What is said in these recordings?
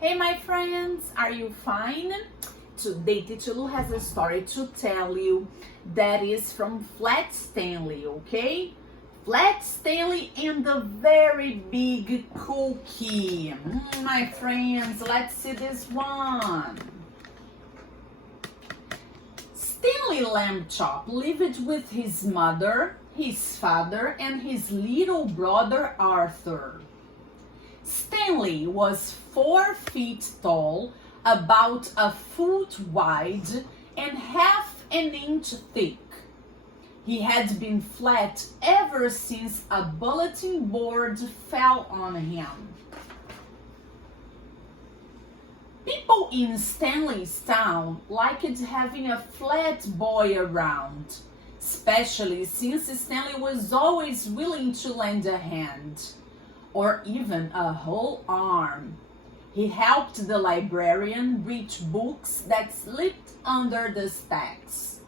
Hey my friends, are you fine? Today Teacher Lu has a story to tell you that is from Flat Stanley, okay? Flat Stanley and the very big cookie. My friends, let's see this one. Stanley Lamb Chop lived with his mother, his father, and his little brother Arthur. Stanley was 4 feet tall, about a foot wide, and half an inch thick. He had been flat ever since a bulletin board fell on him. People in Stanley's town liked having a flat boy around, especially since Stanley was always willing to lend a hand, or even a whole arm. He helped the librarian reach books that slipped under the stacks.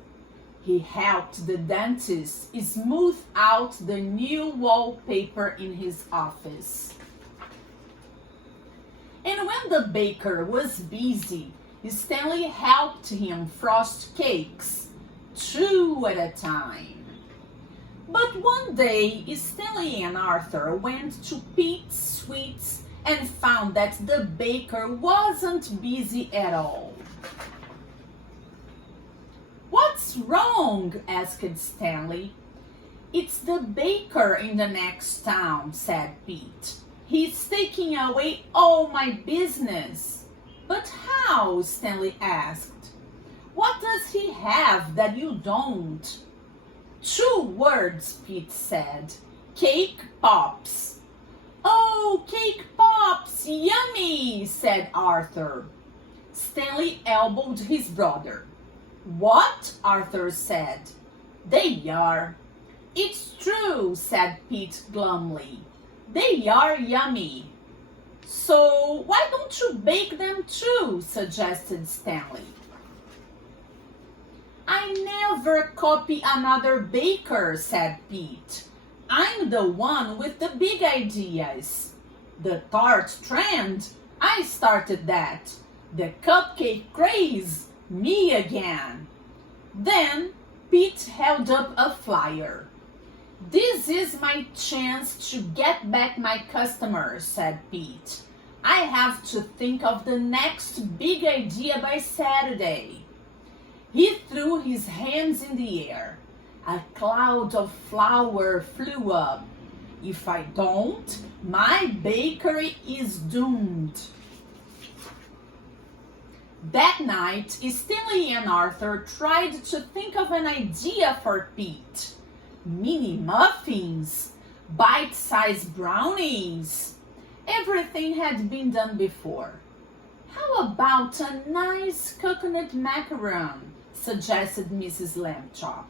He helped the dentist smooth out the new wallpaper in his office. And when the baker was busy, Stanley helped him frost cakes, 2 at a time. But one day, Stanley and Arthur went to Pete's Sweets and found that the baker wasn't busy at all. "What's wrong?" asked Stanley. "It's the baker in the next town," said Pete. "He's taking away all my business." "But how?" Stanley asked. "What does he have that you don't?" "2 words," Pete said. "Cake pops." "Oh, cake pops, yummy," said Arthur. Stanley elbowed his brother. "What?" Arthur said. "They are." "It's true," said Pete glumly. "They are yummy." "So why don't you bake them too?" suggested Stanley. "I never copy another baker," said Pete. "I'm the one with the big ideas. The tart trend, I started that. The cupcake craze, me again." Then Pete held up a flyer. "This is my chance to get back my customers," said Pete. "I have to think of the next big idea by Saturday." He threw his hands in the air. A cloud of flour flew up. "If I don't, my bakery is doomed." That night, Stanley and Arthur tried to think of an idea for Pete. Mini muffins, bite-sized brownies. Everything had been done before. "How about a nice coconut macaron?" suggested Mrs. Lamb Chop.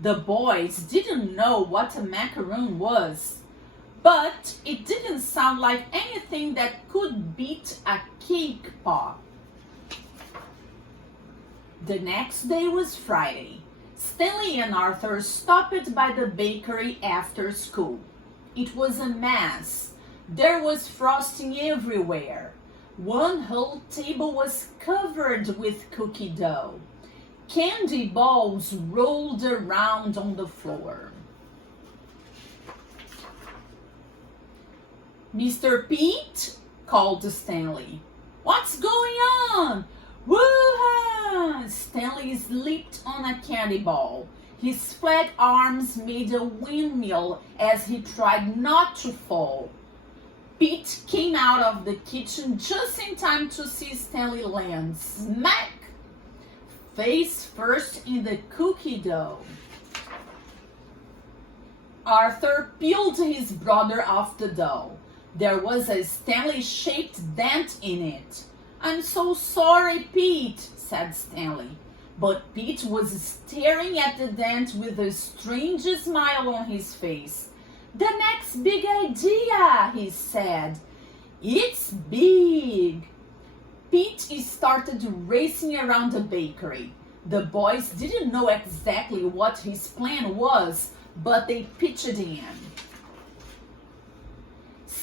The boys didn't know what a macaroon was, but it didn't sound like anything that could beat a cake pop. The next day was Friday. Stanley and Arthur stopped by the bakery after school. It was a mess. There was frosting everywhere. One whole table was covered with cookie dough. Candy balls rolled around on the floor. "Mr. Pete," called Stanley. "What's going on?" "Woo-ha!" Stanley slipped on a candy ball. His flat arms made a windmill as he tried not to fall. Pete came out of the kitchen just in time to see Stanley land smack face first in the cookie dough. Arthur peeled his brother off the dough. There was a Stanley-shaped dent in it. "I'm so sorry, Pete," said Stanley. But Pete was staring at the dent with a strange smile on his face. "The next big idea," he said. "It's big." Pete started racing around the bakery. The boys didn't know exactly what his plan was, but they pitched in.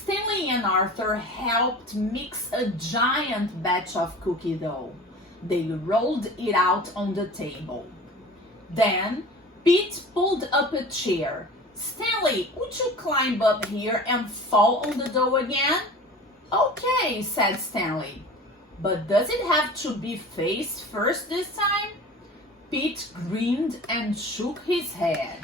Stanley and Arthur helped mix a giant batch of cookie dough. They rolled it out on the table. Then Pete pulled up a chair. Stanley, would you climb up here and fall on the dough again? Okay, said Stanley. But does it have to be face first this time? Pete grinned and shook his head.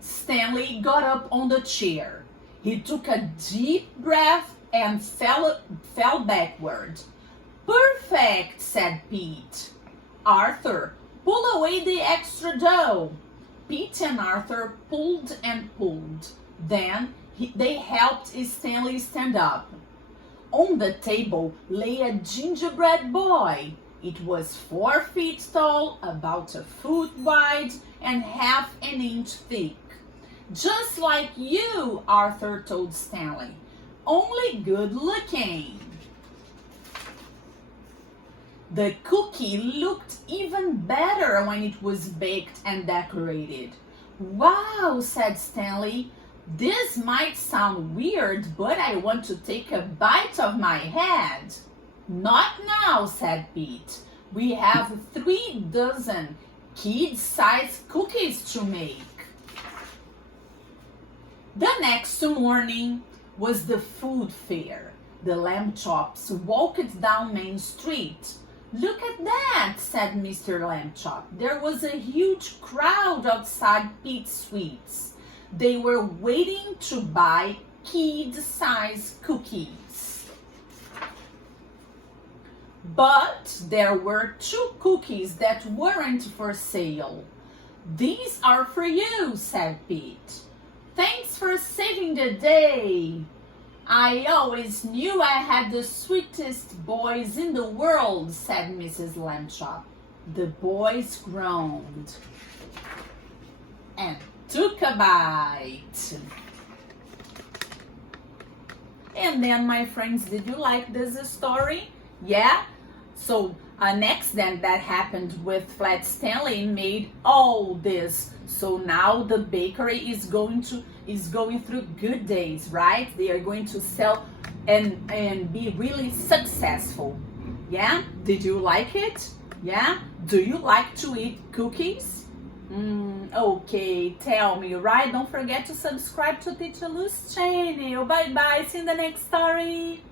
Stanley got up on the chair. He took a deep breath and fell backward. Perfect, said Pete. Arthur, pull away the extra dough. Pete and Arthur pulled and pulled. Then they helped Stanley stand up. On the table lay a gingerbread boy. It was 4 feet tall, about a foot wide, and half an inch thick. Just like you, Arthur told Stanley. Only good looking. The cookie looked even better when it was baked and decorated. Wow, said Stanley. This might sound weird, but I want to take a bite of my head. Not now, said Pete. We have 3 dozen kid-sized cookies to make. The next morning was the food fair. The lamb chops walked down Main Street. Look at that, said Mr. Lamb Chop. There was a huge crowd outside Pete's Sweets. They were waiting to buy kid-sized cookies. But there were 2 cookies that weren't for sale. These are for you, said Pete. Thanks for saving the day. I always knew I had the sweetest boys in the world, said Mrs. Lamb Chop. The boys groaned and took a bite. And then, my friends, did you like this story? Yeah? So next then that happened with Flat Stanley made all this. So now the bakery is going through good days, right? They are going to sell and be really successful. Yeah? Did you like it? Yeah? Do you like to eat cookies? Okay, tell me, right? Don't forget to subscribe to Teacher Lou's channel. Bye bye. See you in the next story.